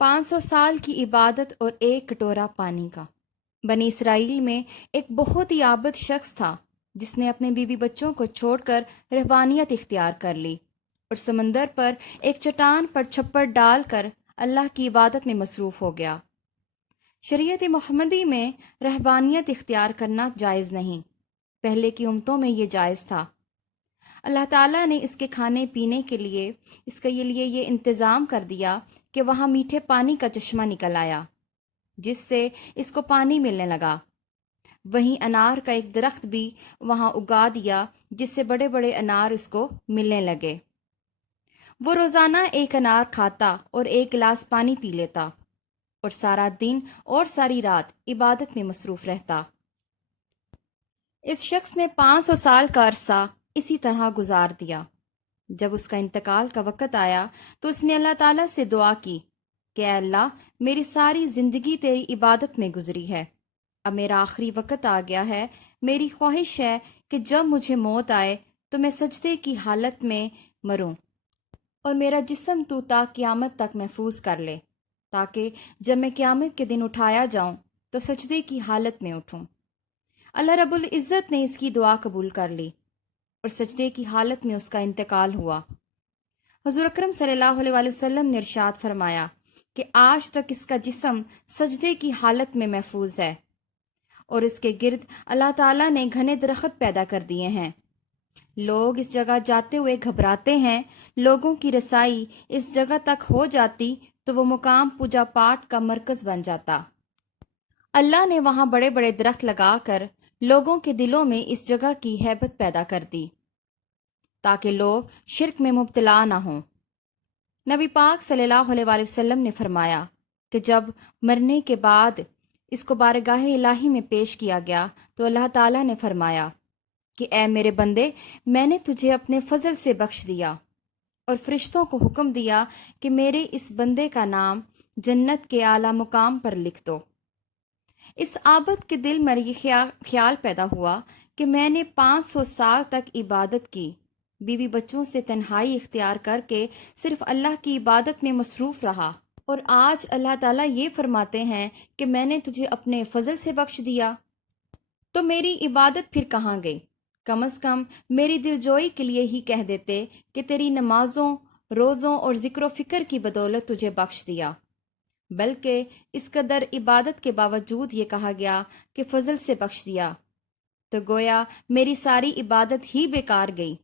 500 سال کی عبادت اور ایک کٹورا پانی کا۔ بنی اسرائیل میں ایک بہت ہی عابد شخص تھا جس نے اپنے بیوی بچوں کو چھوڑ کر رہبانیت اختیار کر لی اور سمندر پر ایک چٹان پر چھپڑ ڈال کر اللہ کی عبادت میں مصروف ہو گیا۔ شریعت محمدی میں رہبانیت اختیار کرنا جائز نہیں، پہلے کی امتوں میں یہ جائز تھا۔ اللہ تعالیٰ نے اس کے کھانے پینے کے لیے اس کے لیے یہ انتظام کر دیا کہ وہاں میٹھے پانی کا چشمہ نکل آیا جس سے اس کو پانی ملنے لگا۔ وہیں انار کا ایک درخت بھی وہاں اگا دیا جس سے بڑے بڑے انار اس کو ملنے لگے۔ وہ روزانہ ایک انار کھاتا اور ایک گلاس پانی پی لیتا اور سارا دن اور ساری رات عبادت میں مصروف رہتا۔ اس شخص نے 500 سال کا عرصہ اسی طرح گزار دیا۔ جب اس کا انتقال کا وقت آیا تو اس نے اللہ تعالیٰ سے دعا کی کہ اے اللہ، میری ساری زندگی تیری عبادت میں گزری ہے، اب میرا آخری وقت آ گیا ہے۔ میری خواہش ہے کہ جب مجھے موت آئے تو میں سجدے کی حالت میں مروں اور میرا جسم تو تا قیامت تک محفوظ کر لے، تاکہ جب میں قیامت کے دن اٹھایا جاؤں تو سجدے کی حالت میں اٹھوں۔ اللہ رب العزت نے اس کی دعا قبول کر لی اور سجدے کی حالت میں اس کا انتقال ہوا۔ حضور اکرم صلی اللہ علیہ وآلہ وسلم نے ارشاد فرمایا کہ آج تک اس کا جسم سجدے کی حالت میں محفوظ ہے اور اس کے گرد اللہ تعالیٰ نے گھنے درخت پیدا کر دیے ہیں۔ لوگ اس جگہ جاتے ہوئے گھبراتے ہیں، لوگوں کی رسائی اس جگہ تک ہو جاتی تو وہ مقام پوجا پاٹ کا مرکز بن جاتا۔ اللہ نے وہاں بڑے بڑے درخت لگا کر لوگوں کے دلوں میں اس جگہ کی ہیبت پیدا کر دی تاکہ لوگ شرک میں مبتلا نہ ہوں۔ نبی پاک صلی اللہ علیہ وآلہ وسلم نے فرمایا کہ جب مرنے کے بعد اس کو بارگاہ الہی میں پیش کیا گیا تو اللہ تعالیٰ نے فرمایا کہ اے میرے بندے، میں نے تجھے اپنے فضل سے بخش دیا، اور فرشتوں کو حکم دیا کہ میرے اس بندے کا نام جنت کے اعلیٰ مقام پر لکھ دو۔ اس عابد کے دل میں یہ خیال پیدا ہوا کہ میں نے 500 سال تک عبادت کی، بیوی بچوں سے تنہائی اختیار کر کے صرف اللہ کی عبادت میں مصروف رہا، اور آج اللہ تعالیٰ یہ فرماتے ہیں کہ میں نے تجھے اپنے فضل سے بخش دیا، تو میری عبادت پھر کہاں گئی؟ کم از کم میری دلجوئی کے لیے ہی کہہ دیتے کہ تیری نمازوں، روزوں اور ذکر و فکر کی بدولت تجھے بخش دیا، بلکہ اس قدر عبادت کے باوجود یہ کہا گیا کہ فضل سے بخش دیا، تو گویا میری ساری عبادت ہی بیکار گئی۔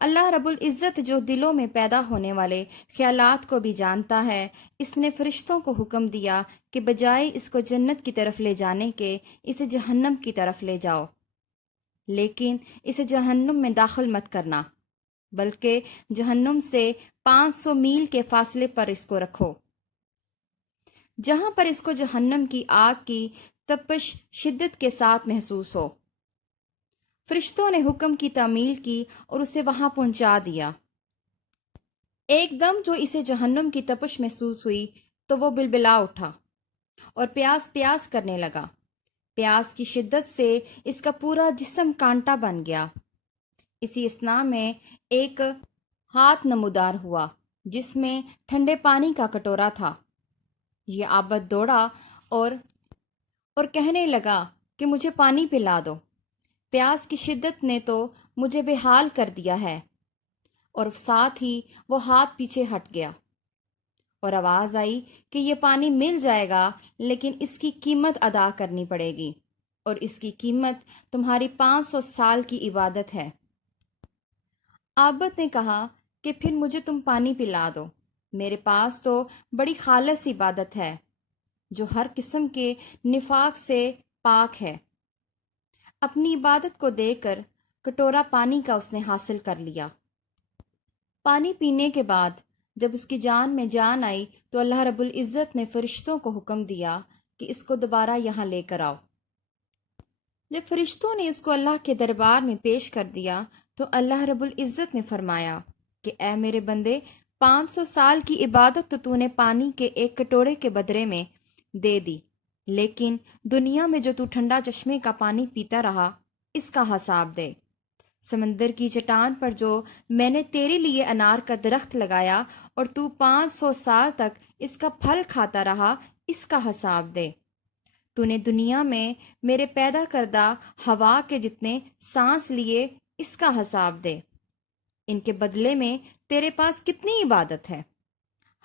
اللہ رب العزت جو دلوں میں پیدا ہونے والے خیالات کو بھی جانتا ہے، اس نے فرشتوں کو حکم دیا کہ بجائے اس کو جنت کی طرف لے جانے کے اسے جہنم کی طرف لے جاؤ، لیکن اسے جہنم میں داخل مت کرنا، بلکہ جہنم سے 500 میل کے فاصلے پر اس کو رکھو، جہاں پر اس کو جہنم کی آگ کی تپش شدت کے ساتھ محسوس ہو۔ فرشتوں نے حکم کی تعمیل کی اور اسے وہاں پہنچا دیا۔ ایک دم جو اسے جہنم کی تپش محسوس ہوئی تو وہ بلبلا اٹھا اور پیاس پیاس کرنے لگا۔ پیاس کی شدت سے اس کا پورا جسم کانٹا بن گیا۔ اسی اثناء میں ایک ہاتھ نمودار ہوا جس میں ٹھنڈے پانی کا کٹورا تھا۔ یہ عابد دوڑا اور کہنے لگا کہ مجھے پانی پلا دو، پیاس کی شدت نے تو مجھے بے حال کر دیا ہے، اور ساتھ ہی وہ ہاتھ پیچھے ہٹ گیا، اور آواز آئی کہ یہ پانی مل جائے گا لیکن اس کی قیمت ادا کرنی پڑے گی، اور اس کی قیمت تمہاری 500 سال کی عبادت ہے۔ عابد نے کہا کہ پھر مجھے تم پانی پلا دو، میرے پاس تو بڑی خالص عبادت ہے جو ہر قسم کے نفاق سے پاک ہے۔ اپنی عبادت کو دے کر کٹورا پانی کا اس نے حاصل کر لیا۔ پانی پینے کے بعد جب اس کی جان میں جان آئی تو اللہ رب العزت نے فرشتوں کو حکم دیا کہ اس کو دوبارہ یہاں لے کر آؤ۔ جب فرشتوں نے اس کو اللہ کے دربار میں پیش کر دیا تو اللہ رب العزت نے فرمایا کہ اے میرے بندے، 500 سال کی عبادت تو نے پانی کے ایک کٹورے کے بدلے میں دے دی، لیکن دنیا میں جو ٹھنڈا چشمے کا پانی پیتا رہا، اس کا حساب دے۔ سمندر کی چٹان پر جو میں نے تیرے لیے انار کا درخت لگایا اور تو 500 سال تک اس کا پھل کھاتا رہا، اس کا حساب دے۔ تو نے دنیا میں میرے پیدا کردہ ہوا کے جتنے سانس لیے، اس کا حساب دے۔ ان کے بدلے میں تیرے پاس کتنی عبادت ہے۔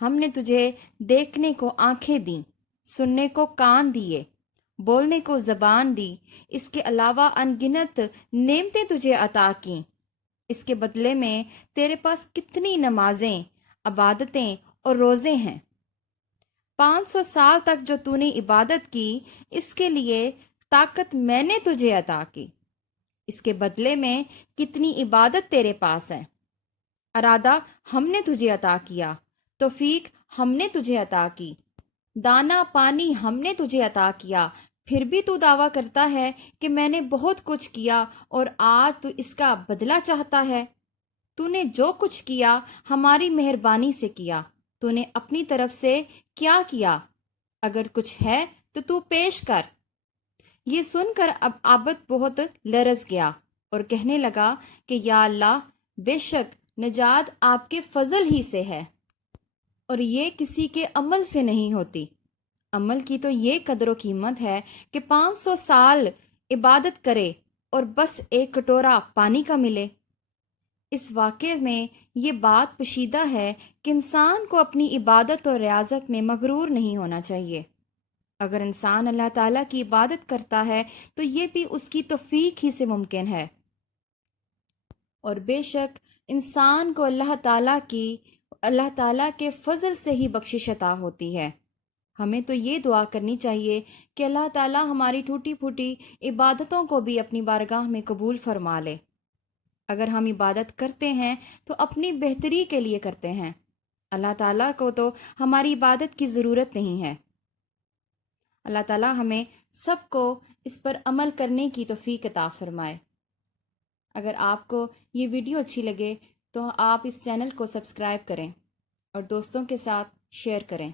ہم نے تجھے دیکھنے کو آنکھیں دیں، سننے کو کان دیے، بولنے کو زبان دی، اس کے علاوہ ان گنت نعمتیں تجھے عطا کیں۔ اس کے بدلے میں تیرے پاس کتنی نمازیں، عبادتیں اور روزے ہیں۔ 500 سال تک جو تو نے عبادت کی، اس کے لیے طاقت میں نے تجھے عطا کی۔ اس کے بدلے میں کتنی عبادت تیرے پاس ہے۔ ارادہ ہم نے تجھے عطا کیا، توفیق ہم نے تجھے عطا کی، دانا پانی ہم نے تجھے عطا کیا، پھر بھی تو دعویٰ کرتا ہے کہ میں نے بہت کچھ کیا اور آج تو اس کا بدلہ چاہتا ہے۔ تو نے جو کچھ کیا ہماری مہربانی سے کیا، تو نے اپنی طرف سے کیا کیا؟ اگر کچھ ہے تو تو پیش کر۔ یہ سن کر اب عابد بہت لرز گیا اور کہنے لگا کہ یا اللہ، بے شک نجات آپ کے فضل ہی سے ہے، اور یہ کسی کے عمل سے نہیں ہوتی۔ عمل کی تو یہ قدر و قیمت ہے کہ 500 سال عبادت کرے اور بس ایک کٹورا پانی کا ملے۔ اس واقعے میں یہ بات پوشیدہ ہے کہ انسان کو اپنی عبادت اور ریاضت میں مغرور نہیں ہونا چاہیے۔ اگر انسان اللہ تعالیٰ کی عبادت کرتا ہے تو یہ بھی اس کی توفیق ہی سے ممکن ہے، اور بے شک انسان کو اللہ تعالیٰ کے فضل سے ہی بخشش عطا ہوتی ہے۔ ہمیں تو یہ دعا کرنی چاہیے کہ اللہ تعالیٰ ہماری ٹوٹی پھوٹی عبادتوں کو بھی اپنی بارگاہ میں قبول فرما لے۔ اگر ہم عبادت کرتے ہیں تو اپنی بہتری کے لیے کرتے ہیں، اللہ تعالیٰ کو تو ہماری عبادت کی ضرورت نہیں ہے۔ اللہ تعالیٰ ہمیں سب کو اس پر عمل کرنے کی توفیق عطا فرمائے۔ اگر آپ کو یہ ویڈیو اچھی لگے تو آپ اس چینل کو سبسکرائب کریں اور دوستوں کے ساتھ شیئر کریں۔